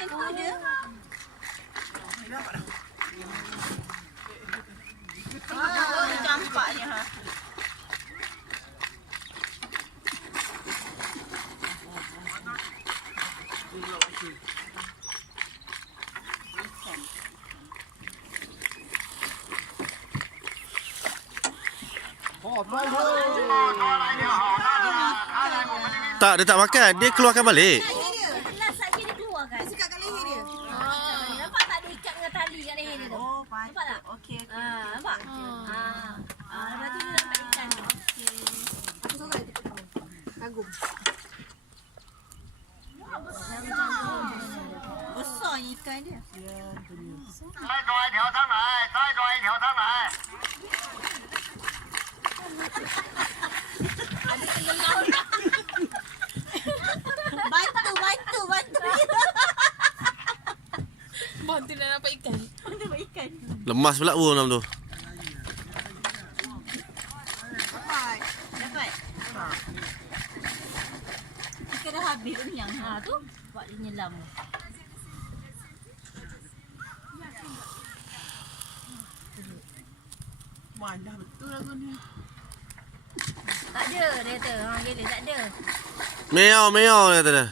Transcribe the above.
Macam tu je. Campaknya ha. Tak, dia tak makan. Dia keluarkan balik. Last saja dia keluarkan. Sikat kat leher dia. Nampak tak ada ikat dengan tali kat leher dia tu? Oh, Nampak tak? Okey. Nampak? Lepas tu dia dapat ikan tu. Aku sorang dia tengok. Kagum. Besar ikan dia. 再抓一条上来，再抓一条上来。 Ada tenggelam. Bantu. Bantu dah dapat ikan. Dapat ikan. Lemas pula burung dalam tu. Dapat. Ikan dah habis kenyang. Tu buat dia nyelam. Mana betul lagu ni. Tak ada dia kata. Gila tak ada. Meow dia kata dia.